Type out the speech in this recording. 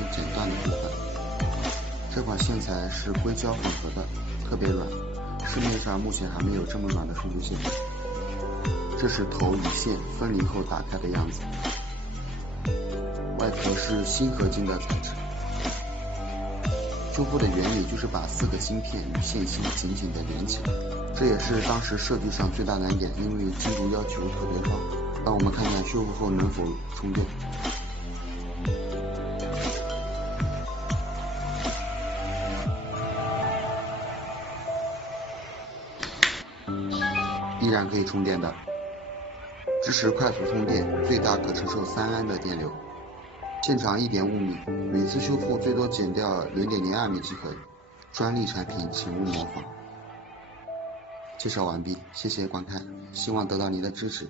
出剪断的部分。这款线材是硅胶混合的，特别软，市面上目前还没有这么软的数据线。这是头与线分离后打开的样子，外壳是锌合金的材质。修复的原理就是把4个芯片与线芯紧紧地连起来，这也是当时设计上最大难点，因为精度要求特别高。让我们看看修复后能否充电。依然可以充电的，支持快速充电，最大可承受3安的电流，线长1.5米，每次修复最多剪掉0.02米即可，专利产品，请勿模仿。介绍完毕，谢谢观看，希望得到您的支持。